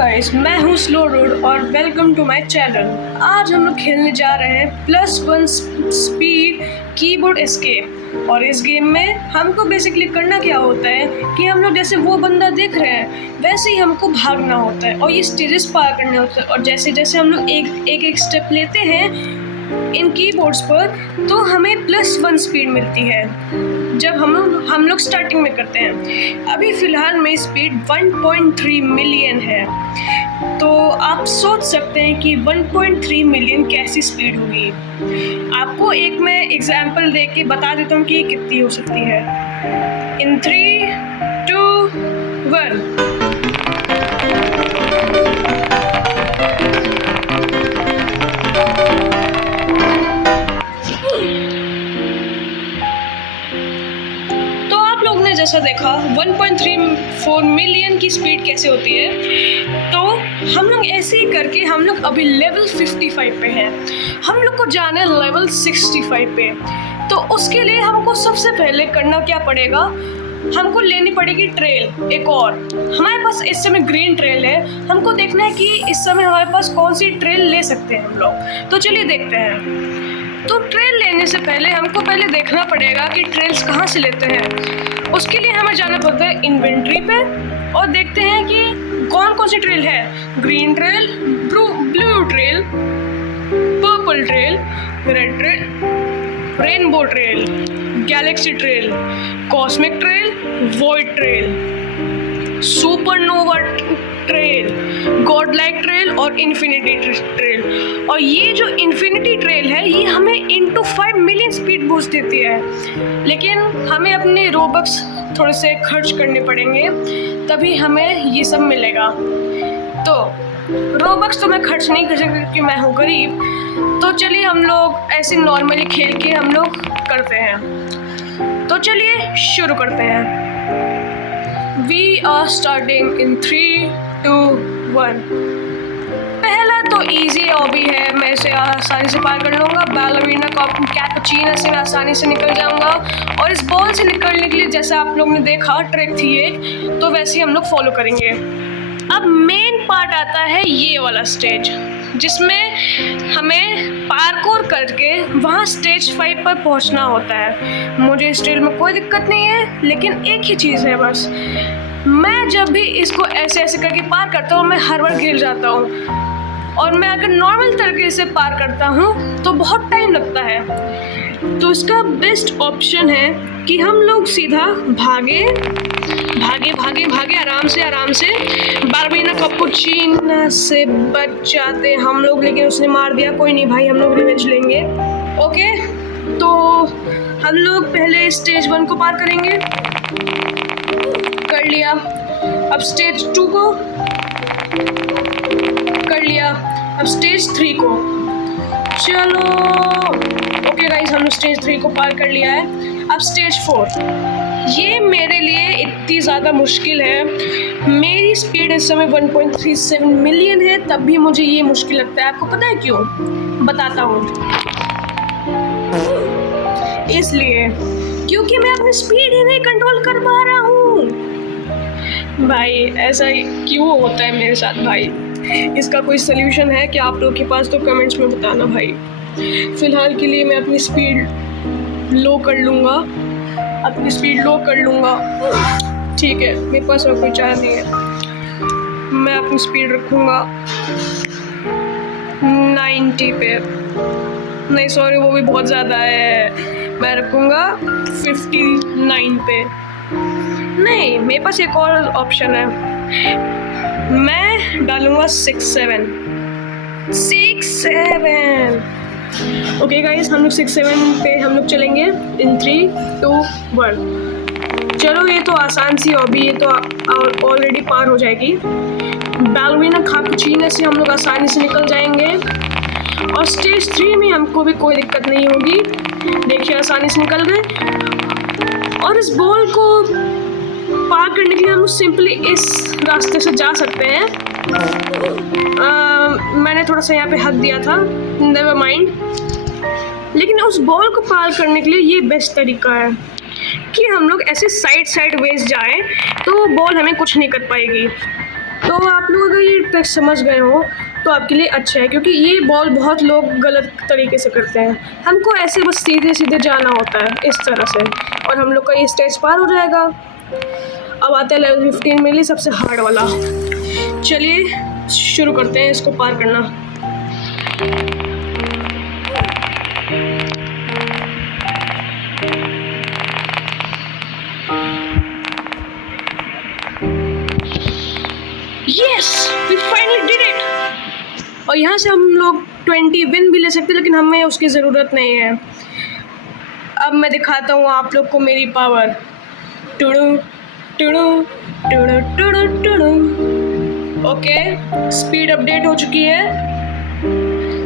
Guys, मैं हूँ slow road और वेलकम टू माय चैनल। आज हम लोग खेलने जा रहे हैं +1 स्पीड कीबोर्ड एस्केप। और इस गेम में हमको बेसिकली करना क्या होता है कि हम लोग जैसे वो बंदा देख रहे हैं वैसे ही हमको भागना होता है और ये स्टेजेस पार करने होते हैं। और जैसे जैसे हम लोग एक स्टेप लेते हैं इन कीबोर्ड्स पर तो हमें +1 स्पीड मिलती है जब हम लोग स्टार्टिंग में करते हैं। अभी फ़िलहाल मेरी स्पीड 1.3 मिलियन है, तो आप सोच सकते हैं कि 1.3 मिलियन कैसी स्पीड होगी। आपको एक मैं एग्जांपल दे के बता देता हूँ कि ये कितनी हो सकती है। इन 3, 2, 1। जैसा देखा 1.34 मिलियन की स्पीड कैसे होती है, तो हम लोग ऐसे ही करके हम लोग अभी लेवल 55 पे हैं। हम लोग को जाना है लेवल 65 पे। तो उसके लिए हमको सबसे पहले करना क्या पड़ेगा, हमको लेनी पड़ेगी ट्रेल एक और। हमारे पास इस समय ग्रीन ट्रेल है, हमको देखना है कि इस समय हमारे पास कौन सी ट्रेल ले सकते हैं हम लोग। तो चलिए देखते हैं। तो ट्रेल लेने से पहले हमको देखना पड़ेगा कि ट्रेल्स कहाँ से लेते हैं। उसके लिए हमें जाना पड़ता है इन्वेंट्री पे और देखते हैं कि कौन कौन सी ट्रेल है। Green trail, blue trail, purple trail, red trail, rainbow trail, Galaxy trail, cosmic trail, void trail, supernova trail, Godlike trail और इन्फिनिटी ट्रेल। और ये जो इन्फिनिटी ट्रेल है ये हमें into 5 मिलियन स्पीड बूस्ट देती है, लेकिन हमें अपने रोबक्स थोड़े से खर्च करने पड़ेंगे तभी हमें ये सब मिलेगा। तो रोबक्स तो मैं खर्च नहीं कर सकती क्योंकि मैं हूँ गरीब। तो चलिए हम लोग ऐसे नॉर्मली खेल के हम लोग करते हैं। तो चलिए शुरू करते हैं। We are starting in 3, 2, 1। पहला तो इजी हॉबी है, मैं इसे आसानी से पार कर लूँगा। बैलरीना कैपुचिनो से मैं आसानी से निकल जाऊँगा। और इस बॉल से निकलने के लिए जैसे आप लोग ने देखा ट्रिक थी एक, तो वैसे ही हम लोग फॉलो करेंगे। अब मेन पार्ट आता है ये वाला स्टेज, जिसमें हमें पार्कोर करके वहाँ स्टेज 5 पर पहुँचना होता है। मुझे इस ट्रेल में कोई दिक्कत नहीं है, लेकिन एक ही चीज़ है बस, मैं जब भी इसको ऐसे ऐसे करके पार करता हूँ मैं हर बार गिर जाता हूँ। और मैं अगर नॉर्मल तरीके से पार करता हूँ तो बहुत टाइम लगता है। तो इसका बेस्ट ऑप्शन है कि हम लोग सीधा भागे आराम से बैलरीना कैपुचिनो से बच जाते हम लोग, लेकिन उसने मार दिया। कोई नहीं भाई, हम लोग रिवेंज लेंगे। ओके, तो हम लोग पहले स्टेज 1 को पार करेंगे। कर लिया। अब स्टेज 2 को कर लिया। अब स्टेज 3 को। चलो ओके गाइस, हम लोग स्टेज 3 को पार कर लिया है। अब स्टेज 4। ये मेरे लिए इतनी ज़्यादा मुश्किल है। मेरी स्पीड इस समय 1.37 मिलियन है, तब भी मुझे ये मुश्किल लगता है। आपको पता है क्यों? बताता हूँ। इसलिए क्योंकि मैं अपनी स्पीड ही नहीं कंट्रोल कर पा रहा हूँ। भाई ऐसा क्यों होता है मेरे साथ भाई? इसका कोई सल्यूशन है क्या आप लोग के पास? तो कमेंट्स में बताना भाई। फ़िलहाल के लिए मैं अपनी स्पीड लो कर लूँगा। ठीक है, मेरे पास और कोई चारा नहीं है। मैं अपनी स्पीड रखूँगा 90 पे। नहीं सॉरी, वो भी बहुत ज़्यादा है। मैं रखूँगा 59 पे। नहीं, मेरे पास एक और ऑप्शन है, मैं डालूँगा 67। ओके गाइस, हम लोग 67 पे हम लोग चलेंगे इन 3, 2, 1। चलो ये तो आसान सी हॉबी, ये तो ऑलरेडी पार हो जाएगी। बैलरीना कैपुचिनो से हम लोग आसानी से निकल जाएंगे और स्टेज 3 में हमको भी कोई दिक्कत नहीं होगी। देखिए आसानी से निकल गए। और इस बॉल को पार करने के लिए हम सिंपली इस रास्ते से जा सकते हैं। मैंने थोड़ा सा यहाँ पे हक दिया था, नेवर माइंड। लेकिन उस बॉल को पार करने के लिए ये बेस्ट तरीका है कि हम लोग ऐसे साइड वेज जाएं तो बॉल हमें कुछ नहीं कर पाएगी। तो आप लोग अगर ये ट्रिक समझ गए हो तो आपके लिए अच्छा है, क्योंकि ये बॉल बहुत लोग गलत तरीके से करते हैं। हमको ऐसे बस सीधे सीधे जाना होता है इस तरह से, और हम लोग का ये स्टेज पार हो जाएगा। अब आता है लेवल 15 में लिए सबसे हार्ड वाला। चलिए शुरू करते हैं इसको पार करना। Yes, we finally did it! और यहाँ से हम लोग 20 विन भी ले सकते हैं, लेकिन हमें उसकी ज़रूरत नहीं है। अब मैं दिखाता हूँ आप लोग को मेरी power. Tudu Tudu Tudu Tudu Tudu. Okay, speed update हो चुकी है।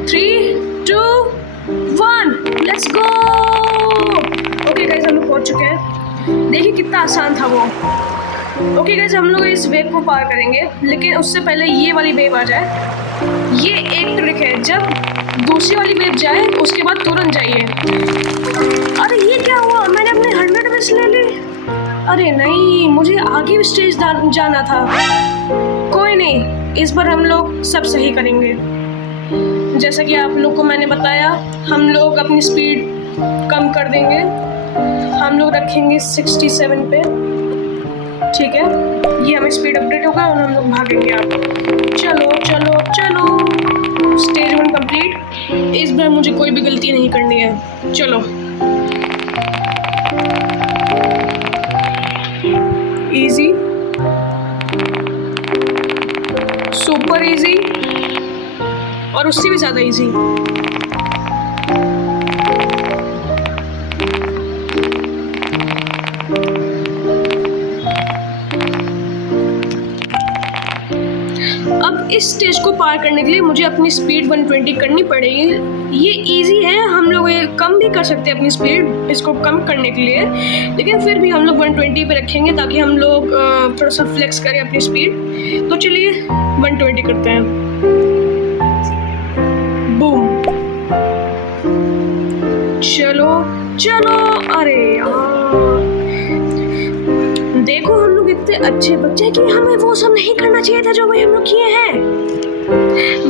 3, 2, 1, लेट्स गो। ओके गाइस, हम लोग पहुँच चुके हैं। देखिए कितना आसान था वो। ओके गाइस, हम लोग इस वेव को पार करेंगे, लेकिन उससे पहले ये वाली वेव आ जाए। ये एक ट्रिक है, जब दूसरी वाली वेव जाए उसके बाद तुरंत जाइए। अरे ये क्या हुआ, मैंने अपने 100 विश ले ली। अरे नहीं, मुझे आगे भी स्टेज जाना था। कोई नहीं, इस बार हम लोग सब सही करेंगे। जैसा कि आप लोग को मैंने बताया, हम लोग अपनी स्पीड कम कर देंगे। हम लोग रखेंगे 67 पे। ठीक है, ये हमें स्पीड अपडेट होगा और हम लोग भागेंगे। आप चलो चलो चलो। Stage 1 complete. इस बार मुझे कोई भी गलती नहीं करनी है। चलो, इजी, सुपर इजी, और उससे भी ज़्यादा इजी। अब इस स्टेज को पार करने के लिए मुझे अपनी स्पीड 120 करनी पड़ेगी। ये इजी है, हम लोग ये कम भी कर सकते हैं अपनी स्पीड इसको कम करने के लिए, लेकिन फिर भी हम लोग 120 पे रखेंगे ताकि हम लोग थोड़ा सा फ्लेक्स करें अपनी स्पीड। तो चलिए 120 करते हैं। बूम, चलो चलो। अरे यार, देखो हम लोग इतने अच्छे बच्चे कि हमें वो सब नहीं करना चाहिए था जो भाई हम लोग किए हैं।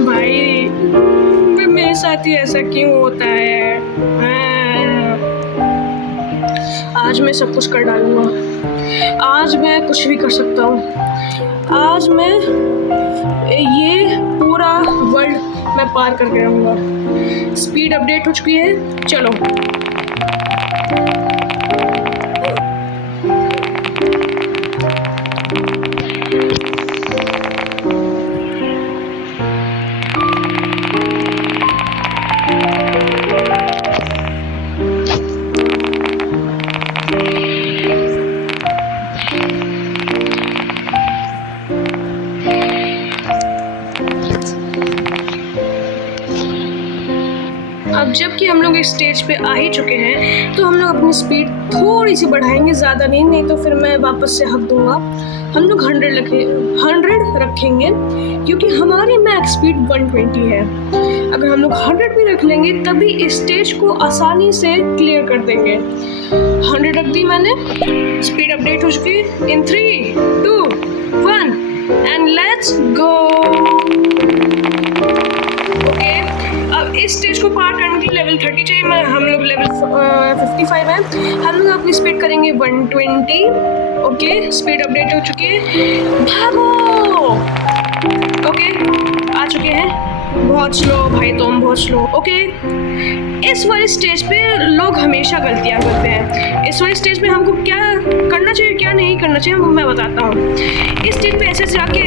भाई मेरे साथ ही ऐसा क्यों होता है? आज मैं सब कुछ कर डालूंगा। आज मैं कुछ भी कर सकता हूँ। आज मैं ये पूरा वर्ल्ड मैं पार करके रहूँगा। स्पीड अपडेट हो चुकी है। चलो, अब जबकि हम लोग इस स्टेज पे आ ही चुके हैं तो हम लोग अपनी स्पीड थोड़ी सी बढ़ाएंगे, ज़्यादा नहीं तो फिर मैं वापस से हक दूंगा। हम लोग 100 रखेंगे क्योंकि हमारी मैक्स स्पीड 120 है। अगर हम लोग 100 भी रख लेंगे तभी इस स्टेज को आसानी से क्लियर कर देंगे। 100 रख दी मैंने। स्पीड अपडेट हो चुकी है। इन 3, 2, 1 एंड लेट्स गो। ओके, अब इस स्टेज को पार करने के लिए लेवल 30 चाहिए। हम लोग लेवल 55 है। हम लोग अपनी स्पीड करेंगे 120। ओके, स्पीड अपडेट हो चुकी है। भागो। ओके, आ चुके हैं। बहुत स्लो भाई, तुम बहुत स्लो। ओके, इस वाली स्टेज पे लोग हमेशा गलतियाँ करते हैं। इस वाली स्टेज पे हमको क्या करना चाहिए क्या नहीं करना चाहिए वो मैं बताता हूँ। इस स्टेज पे ऐसे जाके,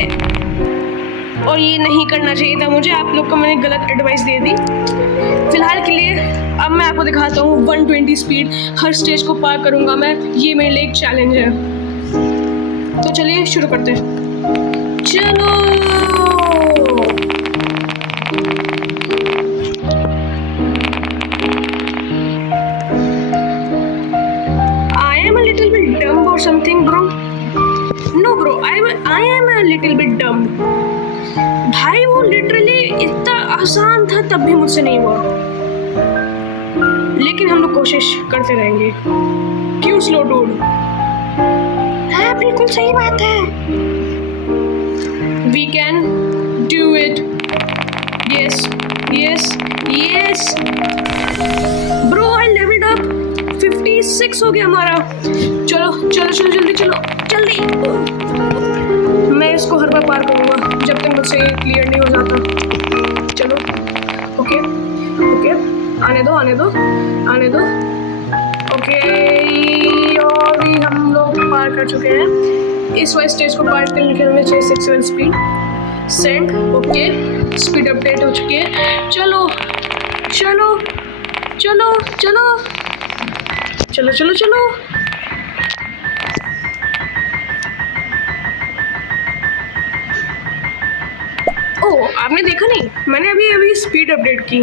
और ये नहीं करना चाहिए था मुझे, आप लोग को मैंने गलत एडवाइस दे दी। फिलहाल के लिए अब मैं आपको दिखाता हूँ 120 स्पीड हर स्टेज को पार करूँगा मैं। ये मेरे लिए एक चैलेंज है। तो चलिए शुरू करते हैं। चलो, I am a little bit dumb or something, bro. No, bro, I am a little bit dumb. भाई वो लिटरली इतना आसान था तब भी मुझसे नहीं हुआ, लेकिन हम लोग कोशिश करते रहेंगे। क्यों स्लो डूड? हाँ बिल्कुल सही बात है। We can do it. Yes, yes, yes. Bro, I leveled up. 56 हो गया हमारा. चलो चलो चलो जल्दी चलो जल्दी. मैं इसको हर बार पार करूँगा जब तक मुझसे क्लियर नहीं हो जाता. चलो. Okay okay. आने दो आने दो आने दो. ओके. और भी हम लोग पार कर चुके हैं. इस वाइज स्टेज को पार करने के लिए चाहिए 6 speed. Send. Okay. Speed update हो चुकी है. चलो चलो चलो चलो चलो चलो चलो. ओह, आपने देखा नहीं, मैंने अभी अभी स्पीड अपडेट की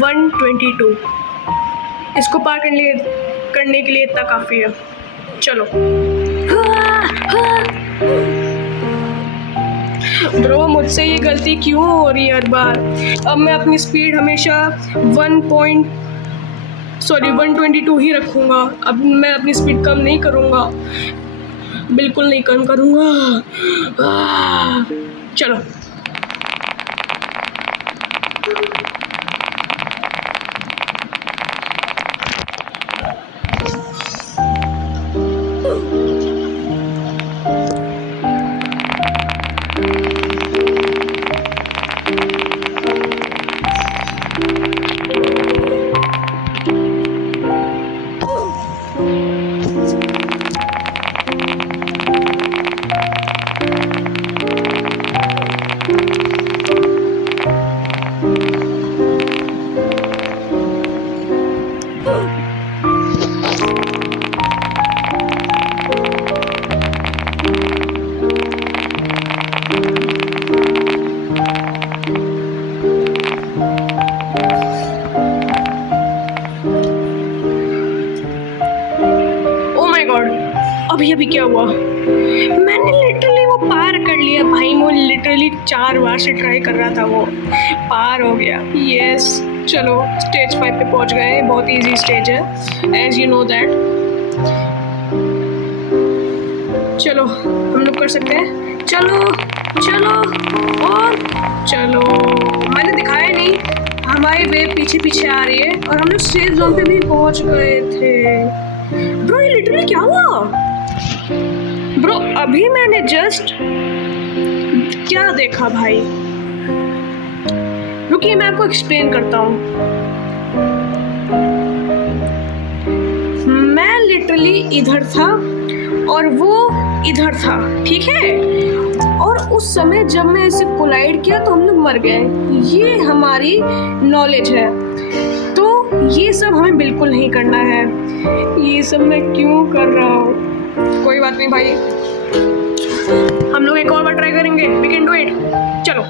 122. इसको पार करने के लिए इतना काफ़ी है. चलो. ब्रो, मुझसे ये गलती क्यों हो रही है हर बार? अब मैं अपनी स्पीड हमेशा 122 ही रखूँगा. अब मैं अपनी स्पीड कम नहीं करूँगा, बिल्कुल नहीं कम करूँगा. चलो. अभी अभी क्या हुआ? मैंने लिटरली वो पार कर लिया भाई. मैं लिटरली 4 बार से ट्राई कर रहा था, वो पार हो गया. यस. चलो स्टेज 5 पे पहुंच गए. बहुत इजी स्टेज है, एज यू नो दैट. चलो हम लोग कर सकते हैं. चलो चलो और चलो. मैंने दिखाया नहीं, हमारे वेव पीछे पीछे आ रही है और हम लोग स्टेज जोन पे भी पहुंच गए थे. ब्रो, ये लिटरली क्या हुआ? ब्रो, अभी मैंने जस्ट क्या देखा भाई? रुकिए, मैं आपको एक्सप्लेन करता हूँ. मैं लिटरली इधर था और वो इधर था, ठीक है? और उस समय जब मैं इसे कोलाइड किया तो हम लोग मर गए. ये हमारी नॉलेज है, तो ये सब हमें बिल्कुल नहीं करना है. ये सब मैं क्यों कर रहा हूँ? कोई बात नहीं भाई, हम लोग एक और बार ट्राई करेंगे. We can do it. चलो.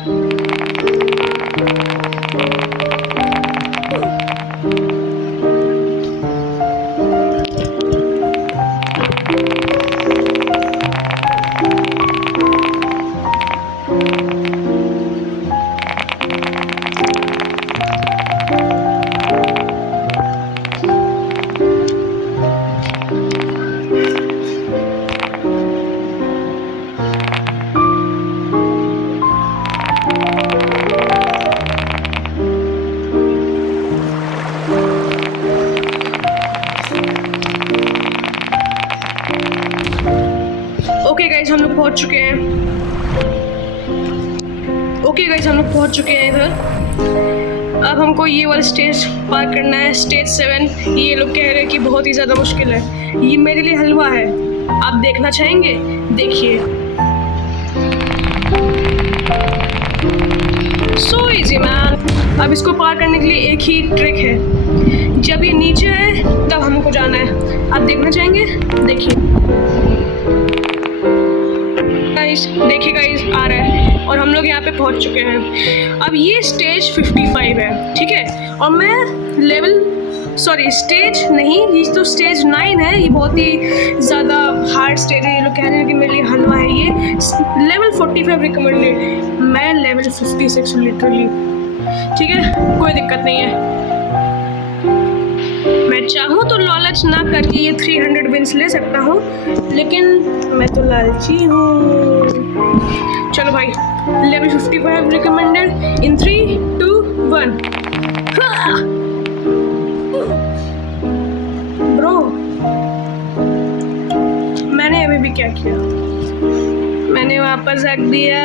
ओके गाइस, हम लोग पहुंच चुके हैं. हम लोग पहुंच चुके हैं इधर. अब हमको ये वाला स्टेज पार करना है, स्टेज 7. ये लोग कह रहे हैं कि बहुत ही ज़्यादा मुश्किल है. ये मेरे लिए हलवा है. आप देखना चाहेंगे? देखिए. So easy man. अब इसको पार करने के लिए एक ही ट्रिक है. जब ये नीचे है तब हमको जाना है. आप देखना चाहेंगे? देखिए देखिए गाइस, आ रहा है और हम लोग यहाँ पे पहुँच चुके हैं. अब ये स्टेज 55 है, ठीक है? और मैं स्टेज नहीं, ये तो स्टेज 9 है. ये बहुत ही ज़्यादा हार्ड स्टेज है. ये लोग कह रहे हैं कि मेरे लिए हलवा है. ये लेवल 45 रिकमेंडेड. मैं लेवल 56 लिटरली. ठीक है, कोई दिक्कत नहीं है. मैं चाहूँ तो लालच ना करके ये 300 विंस ले सकता हूँ, लेकिन मैं तो लालची हूँ। चलो भाई, लेवल 55 रिकमेंडेड इन 3, 2, 1। ब्रो, मैंने अभी भी क्या किया? मैंने वापस रख दिया।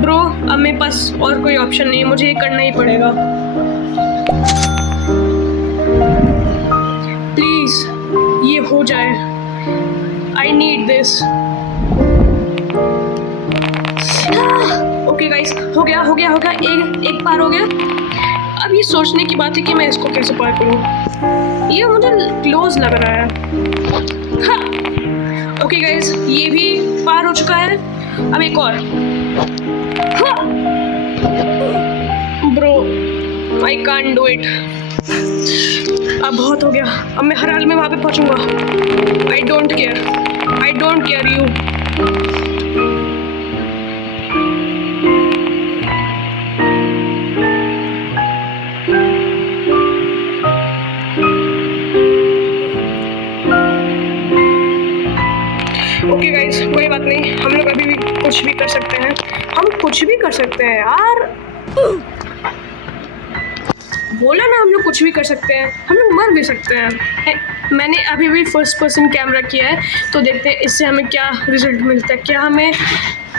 ब्रो, अब मेरे पास और कोई ऑप्शन नहीं है, मुझे ये करना ही पड़ेगा। प्लीज ये हो जाए, I need this. Okay guys, हो गया। एक पार हो गया। अब ये सोचने की बात है कि मैं इसको कैसे पार करूं। ये मुझे क्लोज लग रहा है। ओके गाइस, ये भी पार हो चुका है। अब एक और। Bro, I can't do it. अब बहुत हो गया। अब मैं हर हाल में वहां पे पहुंचूंगा। I don't care you. Okay guys, कोई बात नहीं, हम लोग अभी भी कुछ भी कर सकते हैं। हम कुछ भी कर सकते हैं यार। बोला ना, हम लोग कुछ भी कर सकते हैं। हम लोग मर भी सकते हैं। मैंने अभी भी फर्स्ट पर्सन कैमरा किया है, तो देखते हैं इससे हमें क्या रिजल्ट मिलता है।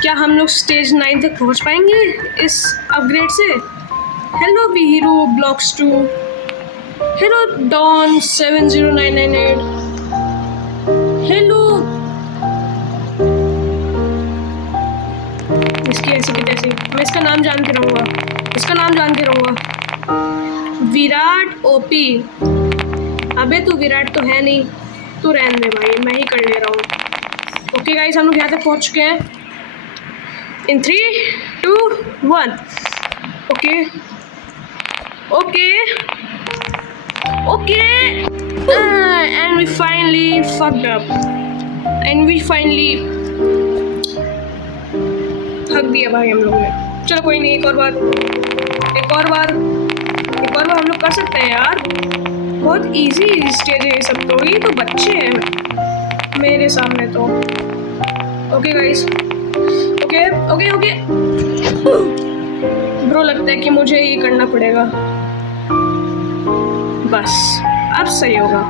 क्या हम लोग स्टेज 9 तक पहुंच पाएंगे इस अपग्रेड से। हेलो वी hero blocks 2, hello Don 70998, hello. इसकी ऐसी की तैसी, मैं इसका नाम जानते रहूँगा। विराट ओपी। अबे तू विराट तो है नहीं, तू रहने दे भाई, मैं ही कर ले रहा हूँ। ओके गाइस, हम लोग यहाँ तक पहुँच चुके हैं इन 3, 2, 1। Okay and we finally fucked up and we finally हक दिया भाई हम लोग ने। चलो कोई नहीं, एक और बार हम लोग कर सकते हैं यार। बहुत इजी स्टेज है ये सब तो। ये तो बच्चे हैं मेरे सामने तो। ओके गाइस, ओके ब्रो, लगता है कि मुझे ये करना पड़ेगा। बस अब सही होगा।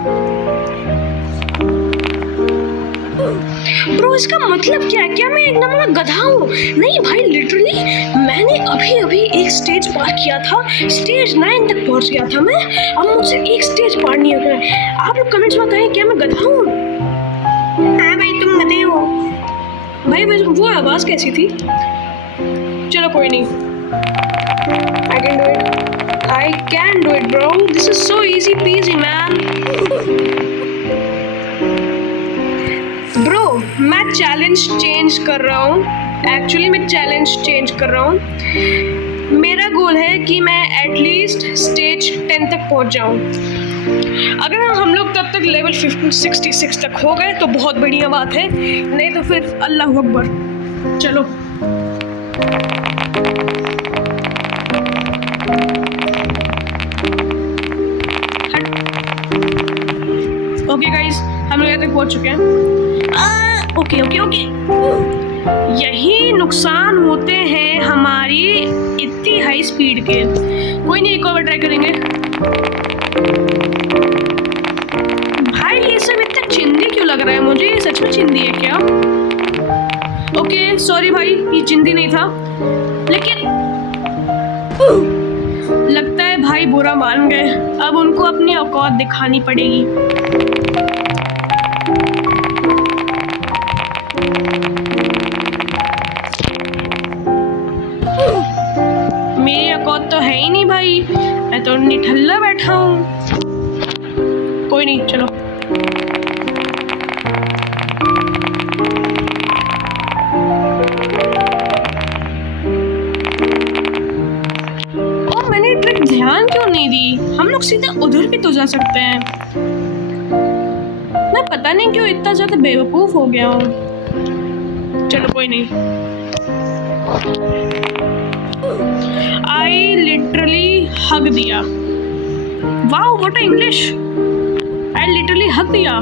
ब्रो, इसका मतलब क्या है? क्या मैं एक नंबर का गधा हूँ? नहीं भाई, लिटरली मैंने अभी एक स्टेज पार किया था। स्टेज 9 तक पहुँच गया था मैं। अब मुझसे एक स्टेज पार नहीं हो गया। आप लोग कमेंट्स में बताएं, क्या मैं गधा हूँ? हाँ भाई, तुम गधे हो भाई। वो आवाज़ कैसी थी? चलो कोई नहीं, I can do it bro. This is so easy peasy man. Bro, मैं चैलेंज चेंज कर रहा हूँ। मेरा गोल है कि मैं एटलीस्ट स्टेज 10 तक पहुँच जाऊँ। अगर हम लोग तब तक लेवल 66 तक हो गए तो बहुत बढ़िया बात है, नहीं तो फिर अल्लाह अकबर। चलो ओके गाइस, हम लोग यहाँ तक पहुँच चुके हैं। ओके यही नुकसान होते हैं हमारी इतनी हाई स्पीड के। कोई नहीं, एक और ट्राई करेंगे। भाई ये सब इतना चिंदी क्यों लग रहा है मुझे? ये सच में चिंदी है क्या? ओके सॉरी भाई, ये चिंदी नहीं था, लेकिन लगता है भाई बुरा मान गए। अब उनको अपनी औकात दिखानी पड़ेगी। मेरी औकात तो है ही नहीं भाई, मैं तो निठल्ला बैठा हूँ। कोई नहीं, चलो ध्यान क्यों नहीं दी? हम लोग सीधे उधर भी तो जा सकते हैं। मैं पता नहीं क्यों इतना ज्यादा बेवकूफ हो गया हूँ। चलो कोई नहीं। आई लिटरली हग दिया। Wow what English, I literally हक दिया।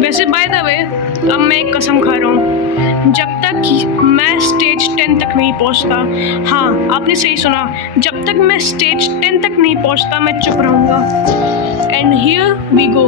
वैसे बाय द वे अब मैं एक कसम खा रहा हूँ, जब तक मैं स्टेज 10 तक नहीं पहुँचता, हाँ आपने सही सुना, जब तक मैं स्टेज 10 तक नहीं पहुँचता मैं चुप रहूँगा। And here we go.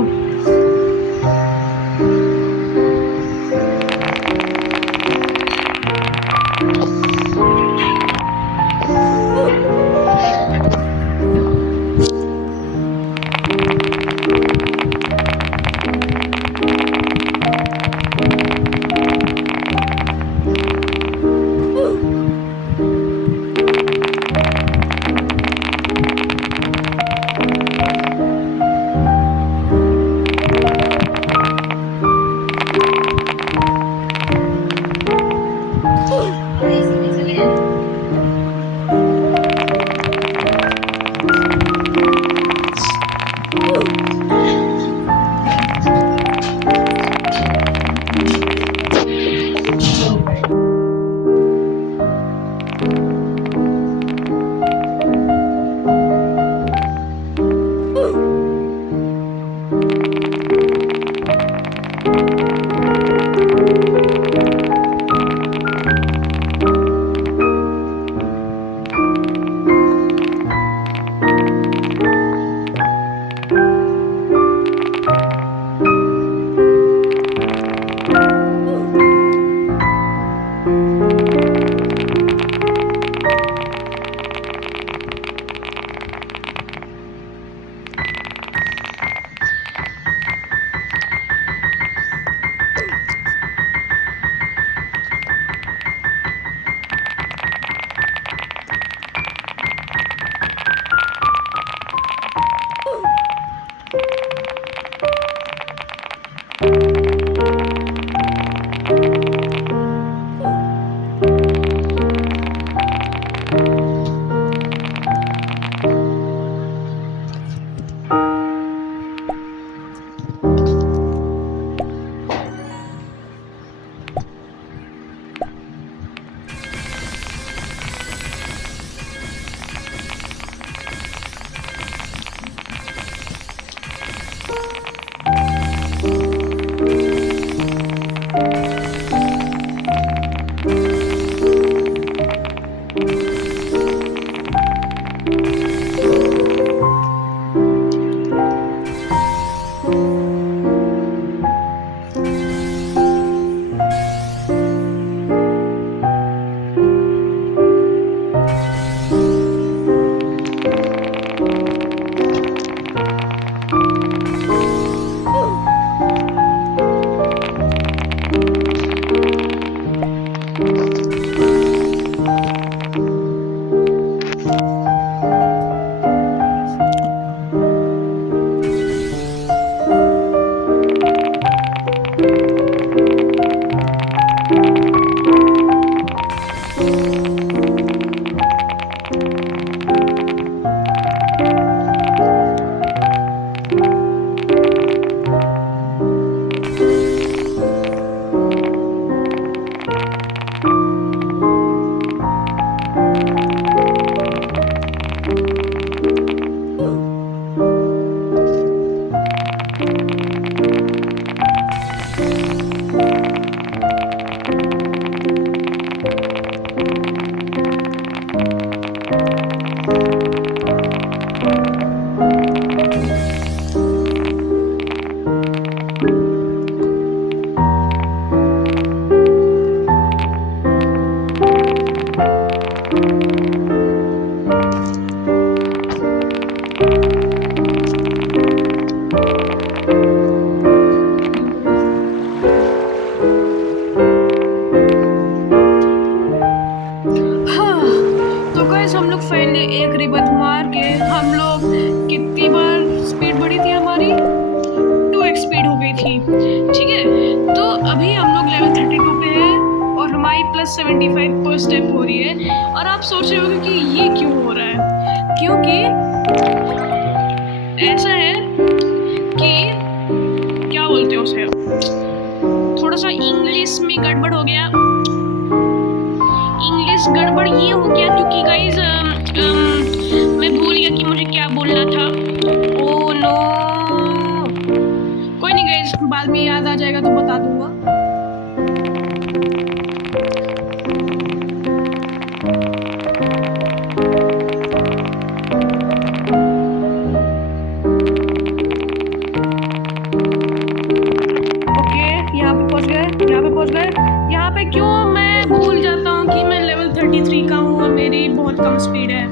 ठीक है, तो अभी हम लोग लेवल 32 पे हैं और हमारी +75 पर स्टेप हो रही है। और आप सोच रहे होगे कि ये क्यों हो रहा है, क्योंकि ऐसा है कि क्या बोलते हैं उसे, थोड़ा सा इंग्लिश में गड़बड़ हो गया। इंग्लिश गड़बड़ ये हो गया क्योंकि गाइस मैं भूल गया कि मुझे क्या बोलना था। ओह नो, कोई नहीं गाइस, बाद में याद आ जाएगा तो बता दूंगा। यहाँ पे क्यों मैं भूल जाता हूँ कि मैं लेवल 33 का हूँ और मेरी बहुत कम स्पीड है।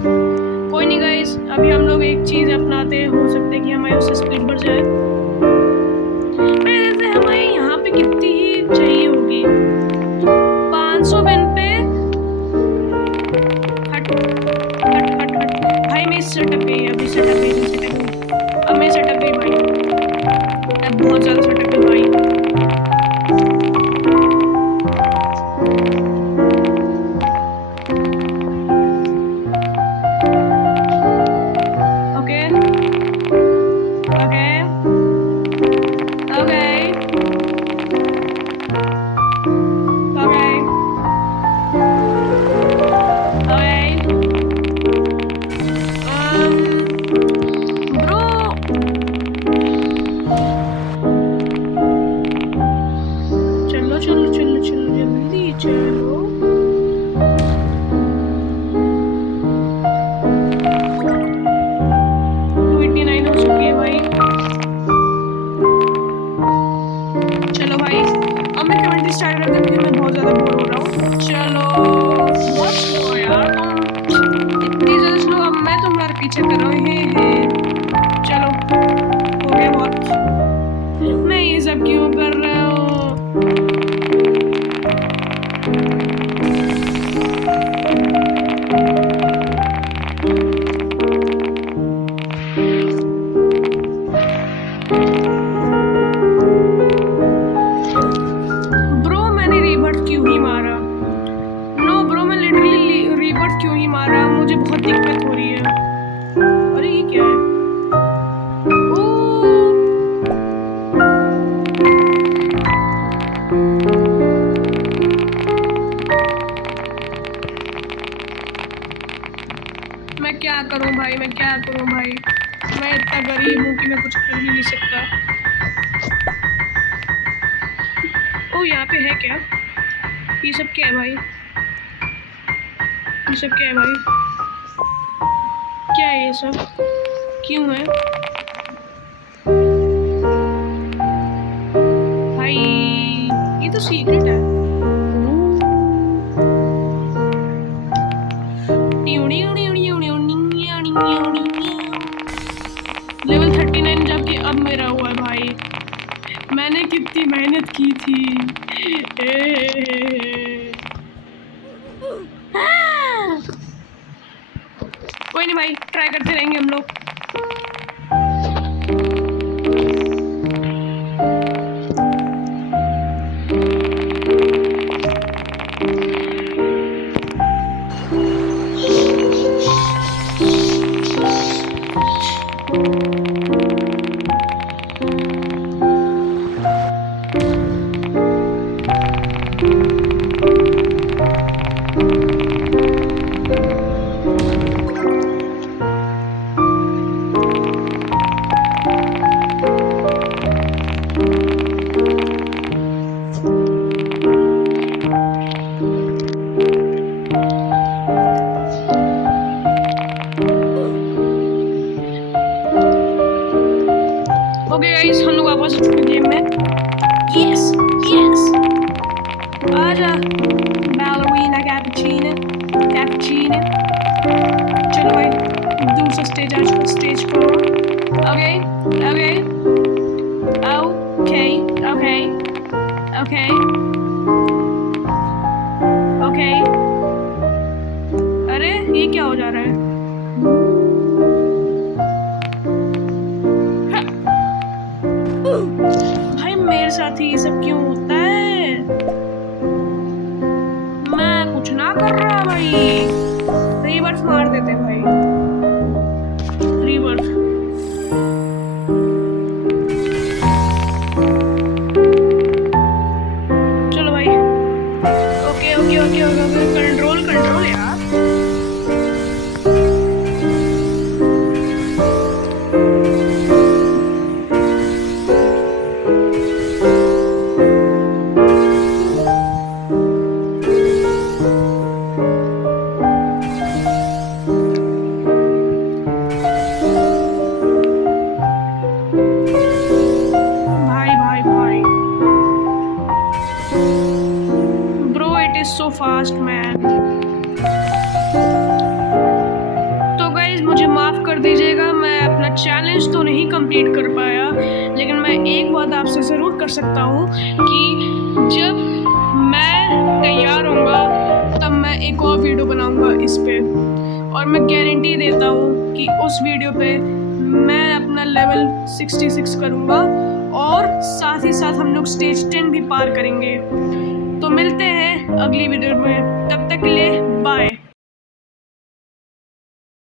कोई नहीं गाइस, अभी हम लोग एक चीज़ अपनाते हैं, हो सकता है कि हमारी उससे स्पीड बढ़ जाए। वैसे हमारे यहाँ पे कितनी ही चाहिए होगी, 500 बिन पे। हट हट हट हट भाई, मैं इस सेटअप पे अभी सेटअप अब मैं सेटअप पे भाई, अब बहुत ज़्यादा सेटअप है भाई। पीछे कर रहे हैं। चलो हो गया बहुत, मैं ये सब क्यों कर रहा हूँ। ब्रो मैंने रीबर्थ क्यों ही मारा? नो ब्रो, मैं लिटरली रीबर्थ क्यों ही मारा? मुझे बहुत दिक्कत हो रही है। अरे ये क्या है? मैं क्या करूं भाई, मैं क्या करूं भाई? मैं इतना गरीब हूं कि मैं कुछ कर ही नहीं सकता। ओ यहाँ पे है क्या? ये सब क्या है भाई? ये सब क्या है भाई? क्या है ये सब? क्यों है भाई? ये तो सीक्रेट है। लेवल 39 जबकि अब मेरा हुआ है भाई। मैंने कितनी मेहनत की थी। कोई नहीं भाई, ट्राई करते रहेंगे हम लोग। ओके गाइस, हम लोग वापस गेम में। यस यस, आजा बैलरीना कैपुचिनो कैपुचिनो। चलो भाई, दूसरा स्टेज आज स्टेज को। Okay okay okay okay okay okay. अरे ये क्या हो जा रहा है? भाई मेरे साथ साथ ही ये सब क्यों होता है? मैं कुछ ना कर रहा भाई। रीबर्थ मार देते भाई, रीबर्थ। चलो भाई, okay okay okay okay, control control यार। So fast man। तो गाइज मुझे माफ़ कर दीजिएगा, मैं अपना चैलेंज तो नहीं कंप्लीट कर पाया, लेकिन मैं एक बात आपसे ज़रूर कर सकता हूँ कि जब मैं तैयार होऊंगा तब मैं एक और वीडियो बनाऊंगा इस पे, और मैं गारंटी देता हूँ कि उस वीडियो पे मैं अपना लेवल 66 करूँगा और साथ ही साथ हम लोग स्टेज 10 भी पार करेंगे। तो मिलते हैं अगली वीडियो में।